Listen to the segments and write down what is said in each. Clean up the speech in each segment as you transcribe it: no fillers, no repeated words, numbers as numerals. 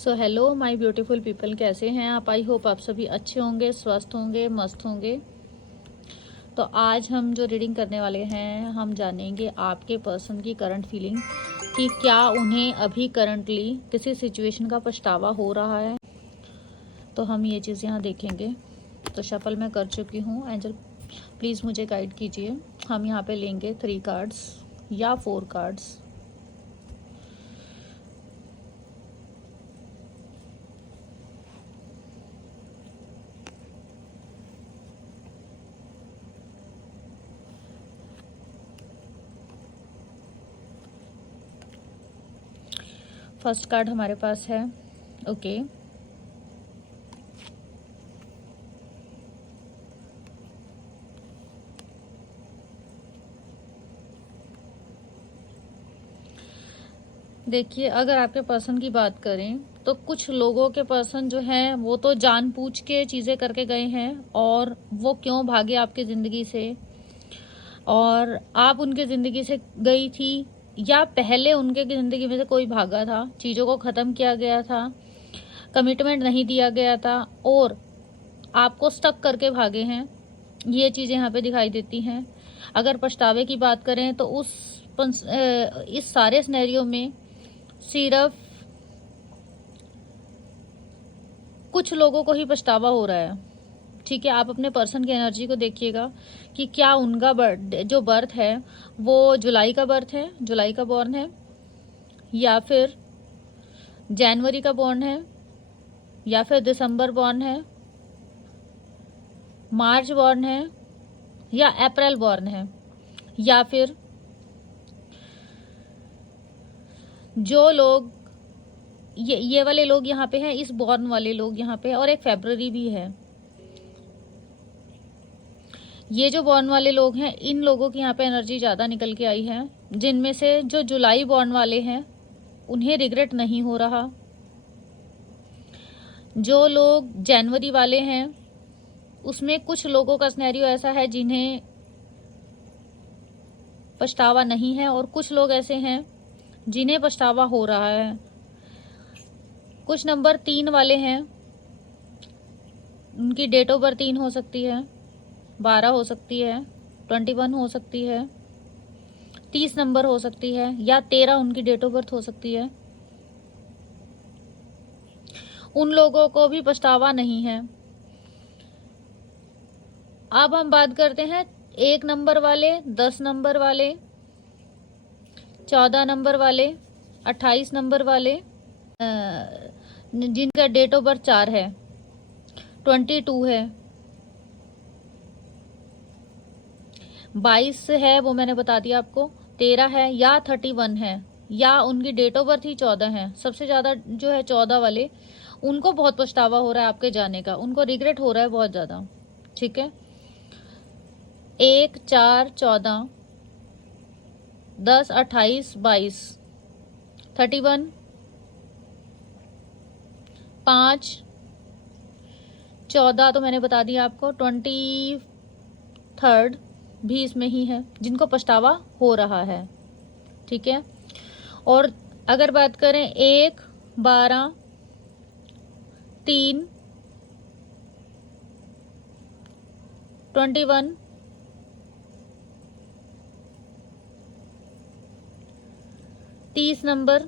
So hello my beautiful people, कैसे हैं आप? आई होप आप सभी अच्छे होंगे, स्वस्थ होंगे, मस्त होंगे। तो आज हम जो रीडिंग करने वाले हैं, हम जानेंगे आपके पर्सन की करंट फीलिंग कि क्या उन्हें अभी करंटली किसी सिचुएशन का पछतावा हो रहा है। तो हम ये चीज़ यहाँ देखेंगे। तो शफल मैं कर चुकी हूँ। एंजल प्लीज़ मुझे गाइड कीजिए। हम यहाँ पे लेंगे 3 कार्ड्स या 4 कार्ड्स। फर्स्ट कार्ड हमारे पास है ओके। देखिए, अगर आपके पर्सन की बात करें तो कुछ लोगों के पर्सन जो हैं वो तो जानबूझ के चीज़ें करके गए हैं, और वो क्यों भागे आपकी ज़िंदगी से, और आप उनके ज़िंदगी से गई थी या पहले उनके ज़िंदगी में से कोई भागा था, चीज़ों को ख़त्म किया गया था, कमिटमेंट नहीं दिया गया था और आपको स्टक करके भागे हैं। ये चीज़ें यहाँ पे दिखाई देती हैं। अगर पछतावे की बात करें तो इस सारे सिनेरियो में सिर्फ कुछ लोगों को ही पछतावा हो रहा है। ठीक है, आप अपने पर्सन की एनर्जी को देखिएगा कि क्या उनका जो बर्थ है वो जुलाई का बर्थ है, जुलाई का बॉर्न है, या फिर जनवरी का बॉर्न है, या फिर दिसंबर बॉर्न है, मार्च बॉर्न है, या अप्रैल बॉर्न है, या फिर जो लोग ये वाले लोग यहाँ पे हैं, इस बॉर्न वाले लोग यहाँ पे, और एक फरवरी भी है। ये जो बॉर्न वाले लोग हैं, इन लोगों की यहाँ पे एनर्जी ज़्यादा निकल के आई है। जिनमें से जो जुलाई बॉर्न वाले हैं उन्हें रिग्रेट नहीं हो रहा। जो लोग जनवरी वाले हैं उसमें कुछ लोगों का सिनेरियो ऐसा है जिन्हें पछतावा नहीं है, और कुछ लोग ऐसे हैं जिन्हें पछतावा हो रहा है। कुछ नंबर 3 वाले हैं, उनकी डेट ऑफ बर्थ 3 हो सकती है, 12 हो सकती है, 21 हो सकती है, 30 नंबर हो सकती है, या 13 उनकी डेट ऑफ बर्थ हो सकती है। उन लोगों को भी पछतावा नहीं है। अब हम बात करते हैं 1 नंबर वाले, 10 नंबर वाले, 14 नंबर वाले, 28 नंबर वाले, जिनका डेट ऑफ बर्थ 4 है, 22 है, 22 है, वो मैंने बता दिया आपको, 13 है, या 31 है, या उनकी डेट ऑफ बर्थ ही 14 है। सबसे ज़्यादा जो है 14 वाले, उनको बहुत पछतावा हो रहा है आपके जाने का, उनको रिग्रेट हो रहा है बहुत ज़्यादा। ठीक है, 1, 4, 14, 10, 28, 22, 31, 5, 14 तो मैंने बता दिया आपको, 23 भी इसमें ही है, जिनको पछतावा हो रहा है। ठीक है, और अगर बात करें 1, 12, 3, 21, 30 नंबर,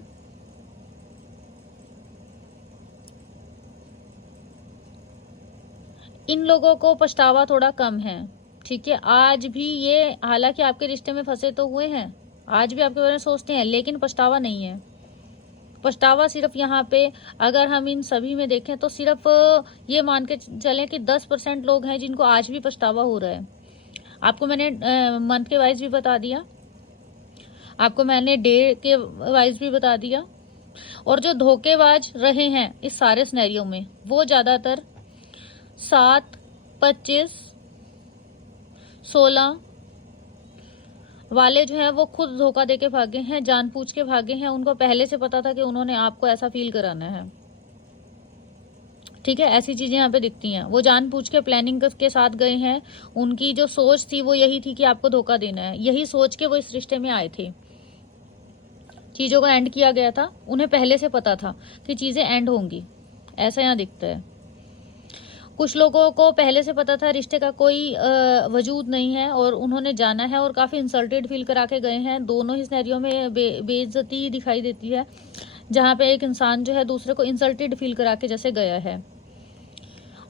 इन लोगों को पछतावा थोड़ा कम है। ठीक है, आज भी ये हालांकि आपके रिश्ते में फंसे तो हुए हैं, आज भी आपके बारे में सोचते हैं, लेकिन पछतावा नहीं है। पछतावा सिर्फ यहाँ पे अगर हम इन सभी में देखें तो सिर्फ ये मान के चलें कि 10% लोग हैं जिनको आज भी पछतावा हो रहा है। आपको मैंने मंथ के वाइज भी बता दिया, आपको मैंने डे के वाइज भी बता दिया, और जो धोखेबाज रहे हैं इस सारे सिनेरियो में वो ज़्यादातर 7, 25, 16 वाले जो हैं वो खुद धोखा देके भागे हैं, जानबूझ के भागे हैं। उनको पहले से पता था कि उन्होंने आपको ऐसा फील कराना है। ठीक है, ऐसी चीज़ें यहाँ पे दिखती हैं। वो जानबूझ के प्लानिंग के साथ गए हैं। उनकी जो सोच थी वो यही थी कि आपको धोखा देना है, यही सोच के वो इस रिश्ते में आए थे। चीज़ों को एंड किया गया था, उन्हें पहले से पता था कि चीज़ें एंड होंगी, ऐसा यहाँ दिखता है। कुछ लोगों को पहले से पता था रिश्ते का कोई वजूद नहीं है और उन्होंने जाना है और काफ़ी इंसल्टेड फील करा के गए हैं। दोनों ही सिनेरियो में बेइज्जती दिखाई देती है, जहाँ पे एक इंसान जो है दूसरे को इंसल्टेड फील करा के जैसे गया है।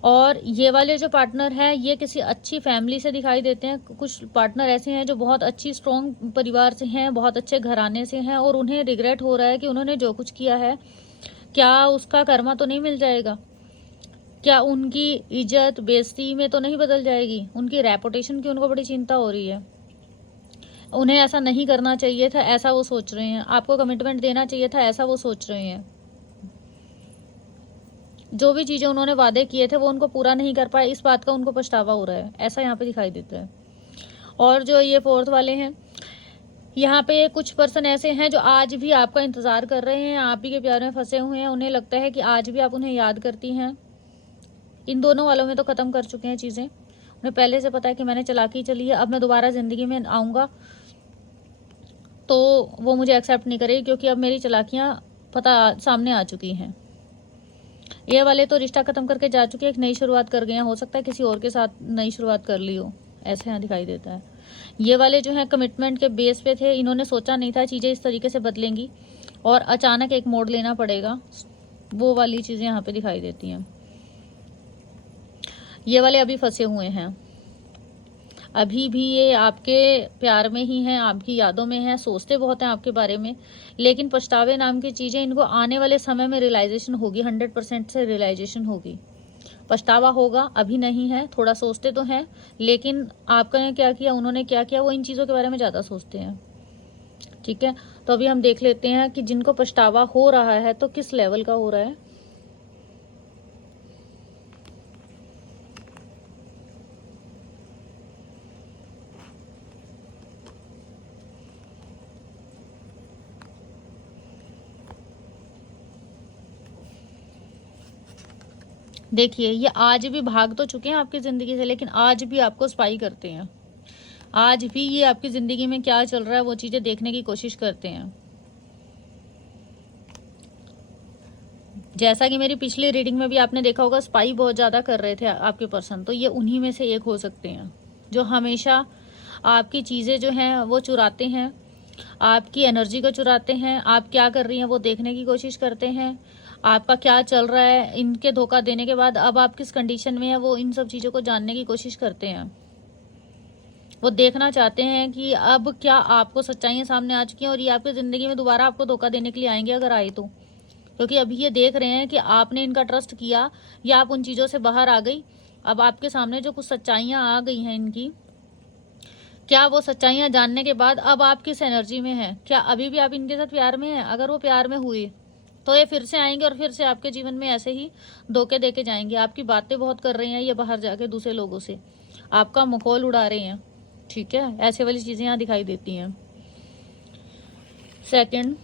और ये वाले जो पार्टनर हैं ये किसी अच्छी फैमिली से दिखाई देते हैं। कुछ पार्टनर ऐसे हैं जो बहुत अच्छी स्ट्रॉन्ग परिवार से हैं, बहुत अच्छे घराने से हैं और उन्हें रिग्रेट हो रहा है कि उन्होंने जो कुछ किया है क्या उसका कर्मा तो नहीं मिल जाएगा, क्या उनकी इज्जत बेइज्जती में तो नहीं बदल जाएगी, उनकी रेपुटेशन की उनको बड़ी चिंता हो रही है। उन्हें ऐसा नहीं करना चाहिए था, ऐसा वो सोच रहे हैं। आपको कमिटमेंट देना चाहिए था, ऐसा वो सोच रहे हैं। जो भी चीज़ें उन्होंने वादे किए थे वो उनको पूरा नहीं कर पाए, इस बात का उनको पछतावा हो रहा है, ऐसा यहाँ पे दिखाई देता है। और जो ये फोर्थ वाले हैं, यहाँ पे कुछ पर्सन ऐसे हैं जो आज भी आपका इंतज़ार कर रहे हैं, आप ही के प्यार में फंसे हुए हैं। उन्हें लगता है कि आज भी आप उन्हें याद करती हैं। इन दोनों वालों में तो ख़त्म कर चुके हैं चीज़ें। उन्हें पहले से पता है कि मैंने चालाकी चली है, अब मैं दोबारा ज़िंदगी में आऊँगा तो वो मुझे एक्सेप्ट नहीं करेगी, क्योंकि अब मेरी चालाकियाँ पता सामने आ चुकी हैं। ये वाले तो रिश्ता खत्म करके जा चुके, एक नई शुरुआत कर गए हैं। हो सकता है किसी और के साथ नई शुरुआत कर ली हो, ऐसे यहाँ दिखाई देता है। ये वाले जो हैं कमिटमेंट के बेस पे थे, इन्होंने सोचा नहीं था चीज़ें इस तरीके से बदलेंगी और अचानक एक मोड़ लेना पड़ेगा, वो वाली चीज़ें यहाँ पे दिखाई देती हैं। ये वाले अभी फंसे हुए हैं, अभी भी ये आपके प्यार में ही हैं, आपकी यादों में हैं, सोचते बहुत हैं आपके बारे में, लेकिन पछतावे नाम की चीज़ें इनको आने वाले समय में रियलाइजेशन होगी, 100% से रियलाइजेशन होगी। पछतावा होगा, अभी नहीं है, थोड़ा सोचते तो हैं, लेकिन आपका क्या किया, उन्होंने क्या किया, वो इन चीज़ों के बारे में ज़्यादा सोचते हैं। ठीक है, तो अभी हम देख लेते हैं कि जिनको पछतावा हो रहा है तो किस लेवल का हो रहा है। देखिए, ये आज भी भाग तो चुके हैं आपकी ज़िंदगी से, लेकिन आज भी आपको स्पाई करते हैं। आज भी ये आपकी ज़िंदगी में क्या चल रहा है वो चीज़ें देखने की कोशिश करते हैं। जैसा कि मेरी पिछली रीडिंग में भी आपने देखा होगा, स्पाई बहुत ज़्यादा कर रहे थे आपके पर्सन, तो ये उन्हीं में से एक हो सकते हैं जो हमेशा आपकी चीज़ें जो हैं वो चुराते हैं, आपकी एनर्जी को चुराते हैं। आप क्या कर रही हैं वो देखने की कोशिश करते हैं, आपका क्या चल रहा है। इनके धोखा देने के बाद अब आप किस कंडीशन में है वो इन सब चीज़ों को जानने की कोशिश करते हैं। वो देखना चाहते हैं कि अब क्या आपको सच्चाइयाँ सामने आ चुकी हैं और ये आपकी ज़िंदगी में दोबारा आपको धोखा देने के लिए आएंगे अगर आए तो, क्योंकि अभी ये देख रहे हैं कि आपने इनका ट्रस्ट किया या आप उन चीज़ों से बाहर आ गई। अब आपके सामने जो कुछ सच्चाइयाँ आ गई हैं इनकी, क्या वो सच्चाइयाँ जानने के बाद अब आप किस एनर्जी में हैं, क्या अभी भी आप इनके साथ प्यार में हैं। अगर वो प्यार में हुए तो ये फिर से आएंगे और फिर से आपके जीवन में ऐसे ही धोखे देके जाएंगे। आपकी बातें बहुत कर रहे हैं ये बाहर जाके दूसरे लोगों से, आपका मखौल उड़ा रहे हैं। ठीक है, ऐसे वाली चीज़ें यहाँ दिखाई देती हैं। सेकंड,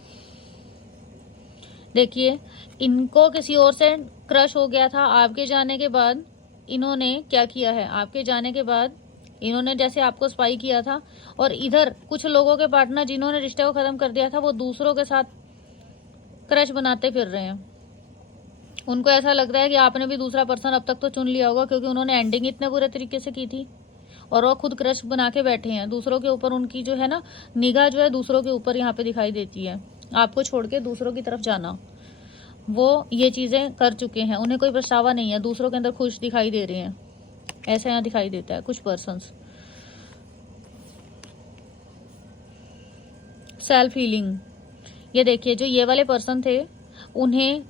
देखिए, इनको किसी और से क्रश हो गया था आपके जाने के बाद। इन्होंने क्या किया है, आपके जाने के बाद इन्होंने जैसे आपको स्पाई किया था, और इधर कुछ लोगों के पार्टनर जिन्होंने रिश्ते को ख़त्म कर दिया था वो दूसरों के साथ क्रश बनाते फिर रहे हैं। उनको ऐसा लग रहा है कि आपने भी दूसरा पर्सन अब तक तो चुन लिया होगा, क्योंकि उन्होंने एंडिंग इतने बुरे तरीके से की थी और वो खुद क्रश बना के बैठे हैं दूसरों के ऊपर। उनकी जो है ना निगाह जो है दूसरों के ऊपर यहाँ पे दिखाई देती है। आपको छोड़ के दूसरों की तरफ जाना, वो ये चीज़ें कर चुके हैं। उन्हें कोई पछतावा नहीं है, दूसरों के अंदर खुश दिखाई दे रहे हैं, ऐसा यहाँ दिखाई देता है। कुछ पर्सन्स सेल्फ हीलिंग, ये देखिए, जो ये वाले पर्सन थे उन्हें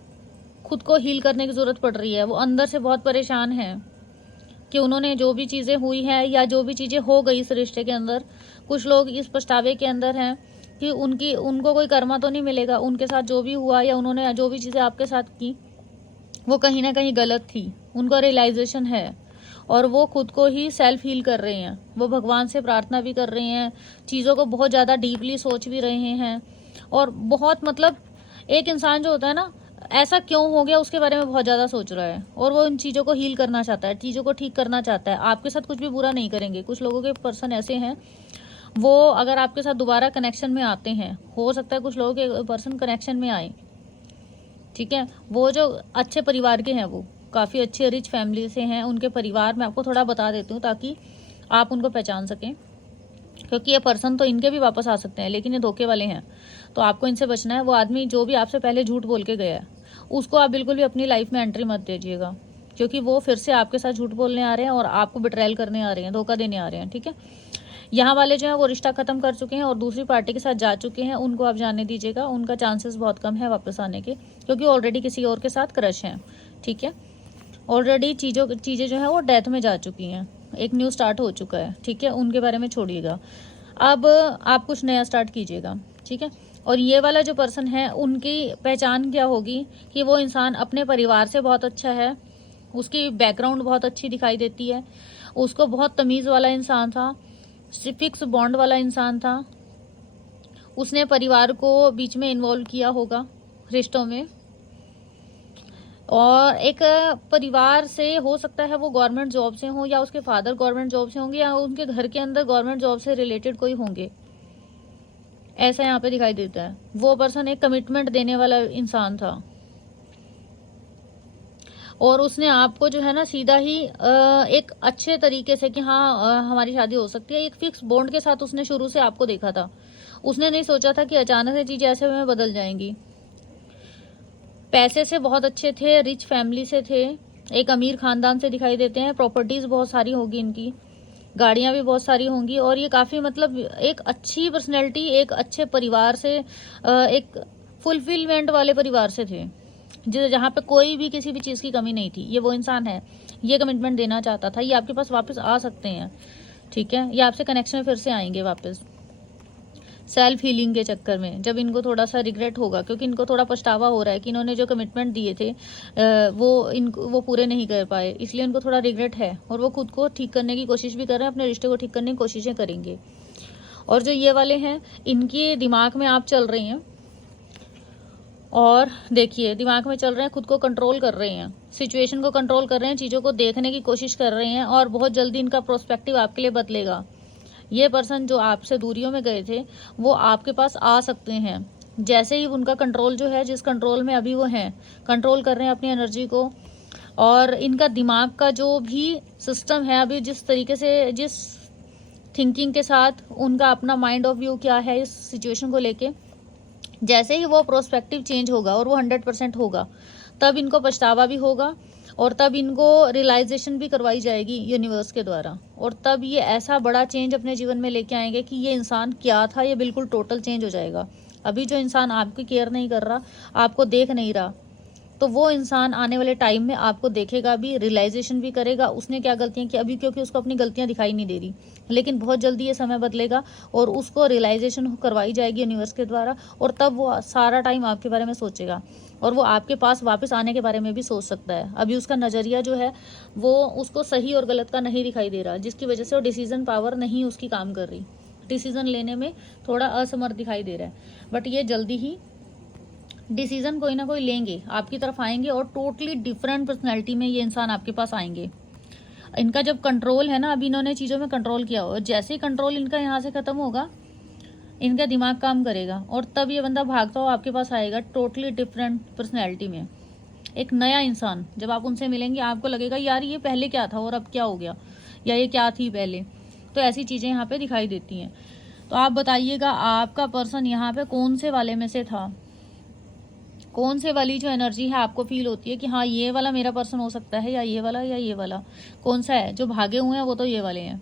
खुद को हील करने की ज़रूरत पड़ रही है। वो अंदर से बहुत परेशान हैं कि उन्होंने जो भी चीज़ें हुई हैं या जो भी चीज़ें हो गई इस रिश्ते के अंदर, कुछ लोग इस पछतावे के अंदर हैं कि उनको कोई कर्मा तो नहीं मिलेगा। उनके साथ जो भी हुआ या उन्होंने जो भी चीज़ें आपके साथ की वो कहीं ना कहीं गलत थी, उनको रियलाइजेशन है और वो खुद को ही सेल्फ हील कर रहे हैं। वो भगवान से प्रार्थना भी कर रहे हैं, चीज़ों को बहुत ज़्यादा डीपली सोच भी रहे हैं और बहुत, मतलब एक इंसान जो होता है ना, ऐसा क्यों हो गया उसके बारे में बहुत ज़्यादा सोच रहा है और वो इन चीज़ों को हील करना चाहता है, चीज़ों को ठीक करना चाहता है। आपके साथ कुछ भी बुरा नहीं करेंगे। कुछ लोगों के पर्सन ऐसे हैं वो अगर आपके साथ दोबारा कनेक्शन में आते हैं, हो सकता है कुछ लोगों के पर्सन कनेक्शन में आए, ठीक है, वो जो अच्छे परिवार के हैं, वो काफ़ी अच्छे रिच फैमिली से हैं, उनके परिवार मैं आपको थोड़ा बता देती हूँ ताकि आप उनको पहचान सकें, क्योंकि ये पर्सन तो इनके भी वापस आ सकते हैं, लेकिन ये धोखे वाले हैं, तो आपको इनसे बचना है। वो आदमी जो भी आपसे पहले झूठ बोल के गया है, उसको आप बिल्कुल भी अपनी लाइफ में एंट्री मत दीजिएगा, क्योंकि वो फिर से आपके साथ झूठ बोलने आ रहे हैं और आपको बिट्रेल करने आ रहे हैं, धोखा देने आ रहे हैं, ठीक है। यहाँ वाले जो है वो रिश्ता खत्म कर चुके हैं और दूसरी पार्टी के साथ जा चुके हैं, उनको आप जाने दीजिएगा, उनका चांसेस बहुत कम है वापस आने के, क्योंकि ऑलरेडी किसी और के साथ क्रश हैं, ठीक है। ऑलरेडी चीज़ें जो है वो डेथ में जा चुकी हैं, एक न्यू स्टार्ट हो चुका है, ठीक है, उनके बारे में छोड़िएगा। अब आप कुछ नया स्टार्ट कीजिएगा, ठीक है। और ये वाला जो पर्सन है, उनकी पहचान क्या होगी कि वो इंसान अपने परिवार से बहुत अच्छा है, उसकी बैकग्राउंड बहुत अच्छी दिखाई देती है, उसको बहुत तमीज़ वाला इंसान था, फिक्स बॉन्ड वाला इंसान था, उसने परिवार को बीच में इन्वॉल्व किया होगा रिश्तों में, और एक परिवार से हो सकता है वो गवर्नमेंट जॉब से हो, या उसके फादर गवर्नमेंट जॉब से होंगे, या उनके घर के अंदर गवर्नमेंट जॉब से रिलेटेड कोई होंगे, ऐसा यहाँ पे दिखाई देता है। वो पर्सन एक कमिटमेंट देने वाला इंसान था और उसने आपको जो है ना सीधा ही एक अच्छे तरीके से कि हाँ हमारी शादी हो सकती है, एक फिक्स बॉन्ड के साथ उसने शुरू से आपको देखा था। उसने नहीं सोचा था कि अचानक से चीज़ें ऐसे में बदल जाएंगी। पैसे से बहुत अच्छे थे, रिच फैमिली से थे, एक अमीर खानदान से दिखाई देते हैं, प्रॉपर्टीज़ बहुत सारी होगी इनकी, गाड़ियाँ भी बहुत सारी होंगी, और ये काफ़ी मतलब एक अच्छी पर्सनैलिटी, एक अच्छे परिवार से, एक फुलफिलमेंट वाले परिवार से थे, जहाँ पे कोई भी किसी भी चीज़ की कमी नहीं थी। ये वो इंसान है, ये कमिटमेंट देना चाहता था, ये आपके पास वापस आ सकते हैं, ठीक है, ये आपसे कनेक्शन में फिर से आएंगे वापस, सेल्फ हीलिंग के चक्कर में, जब इनको थोड़ा सा रिग्रेट होगा, क्योंकि इनको थोड़ा पछतावा हो रहा है कि इन्होंने जो कमिटमेंट दिए थे वो पूरे नहीं कर पाए, इसलिए इनको थोड़ा रिग्रेट है, और वो खुद को ठीक करने की कोशिश भी कर रहे हैं, अपने रिश्ते को ठीक करने की कोशिशें करेंगे। और जो ये वाले हैं, इनके दिमाग में आप चल रहे हैं, और देखिए दिमाग में चल रहे हैं, खुद को कंट्रोल कर रहे हैं, सिचुएशन को कंट्रोल कर रहे हैं, चीज़ों को देखने की कोशिश कर रहे हैं, और बहुत जल्दी इनका प्रोस्पेक्टिव आपके लिए बदलेगा। ये पर्सन जो आपसे दूरियों में गए थे, वो आपके पास आ सकते हैं, जैसे ही उनका कंट्रोल जो है, जिस कंट्रोल में अभी वो हैं, कंट्रोल कर रहे हैं अपनी एनर्जी को, और इनका दिमाग का जो भी सिस्टम है अभी, जिस तरीके से, जिस थिंकिंग के साथ उनका अपना माइंड ऑफ व्यू क्या है इस सिचुएशन को लेके, जैसे ही वो प्रोस्पेक्टिव चेंज होगा, और वो 100% होगा, तब इनको पछतावा भी होगा, और तब इनको रियलाइजेशन भी करवाई जाएगी यूनिवर्स के द्वारा, और तब ये ऐसा बड़ा चेंज अपने जीवन में लेके आएंगे कि ये इंसान क्या था, ये बिल्कुल टोटल चेंज हो जाएगा। अभी जो इंसान आपकी केयर नहीं कर रहा, आपको देख नहीं रहा, तो वो इंसान आने वाले टाइम में आपको देखेगा भी, रियलाइजेशन भी करेगा उसने क्या गलतियां की अभी, क्योंकि उसको अपनी गलतियां दिखाई नहीं दे रही, लेकिन बहुत जल्दी ये समय बदलेगा और उसको रियलाइजेशन करवाई जाएगी यूनिवर्स के द्वारा, और तब वो सारा टाइम आपके बारे में सोचेगा, और वो आपके पास वापस आने के बारे में भी सोच सकता है। अभी उसका नज़रिया जो है वो उसको सही और गलत का नहीं दिखाई दे रहा, जिसकी वजह से वो डिसीजन पावर नहीं उसकी काम कर रही, डिसीजन लेने में थोड़ा असमर्थ दिखाई दे रहा है। बट ये जल्दी ही डिसीजन कोई ना कोई लेंगे, आपकी तरफ आएंगे, और टोटली डिफरेंट पर्सनैलिटी में ये इंसान आपके पास आएंगे। इनका जब कंट्रोल है ना, अभी इन्होंने चीज़ों में कंट्रोल किया हो, जैसे ही कंट्रोल इनका यहाँ से ख़त्म होगा, इनका दिमाग काम करेगा, और तब ये बंदा भागता हुआ आपके पास आएगा, टोटली डिफरेंट पर्सनैलिटी में, एक नया इंसान। जब आप उनसे मिलेंगे आपको लगेगा यार ये पहले क्या था और अब क्या हो गया, या ये क्या थी पहले। तो ऐसी चीज़ें यहाँ पे दिखाई देती हैं। तो आप बताइएगा आपका पर्सन यहाँ पे कौन से वाले में से था, कौन से वाली जो एनर्जी है आपको फील होती है कि हाँ ये वाला मेरा पर्सन हो सकता है, या ये वाला, कौन सा है। जो भागे हुए हैं वो तो ये वाले हैं,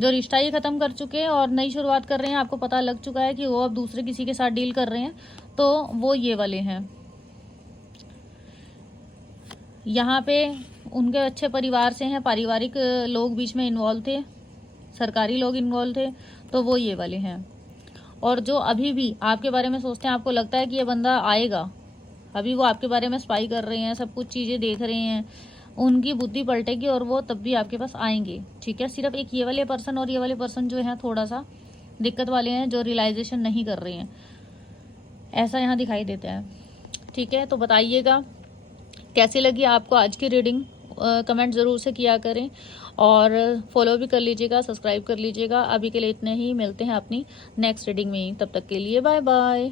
जो रिश्ता ही ख़त्म कर चुके हैं और नई शुरुआत कर रहे हैं, आपको पता लग चुका है कि वो अब दूसरे किसी के साथ डील कर रहे हैं, तो वो ये वाले हैं। यहाँ पे उनके अच्छे परिवार से हैं, पारिवारिक लोग बीच में इन्वॉल्व थे, सरकारी लोग इन्वॉल्व थे, तो वो ये वाले हैं। और जो अभी भी आपके बारे में सोचते हैं, आपको लगता है कि ये बंदा आएगा, अभी वो आपके बारे में स्पाई कर रहे हैं, सब कुछ चीज़ें देख रहे हैं, उनकी बुद्धि पलटेगी और वो तब भी आपके पास आएंगे, ठीक है। सिर्फ एक ये वाले पर्सन और ये वाले पर्सन जो हैं थोड़ा सा दिक्कत वाले हैं, जो रियलाइजेशन नहीं कर रहे हैं, ऐसा यहाँ दिखाई देता है, ठीक है। तो बताइएगा कैसी लगी आपको आज की रीडिंग, कमेंट ज़रूर से किया करें, और फॉलो भी कर लीजिएगा, सब्सक्राइब कर लीजिएगा। अभी के लिए इतने ही, मिलते हैं अपनी नेक्स्ट रीडिंग में, तब तक के लिए बाय बाय।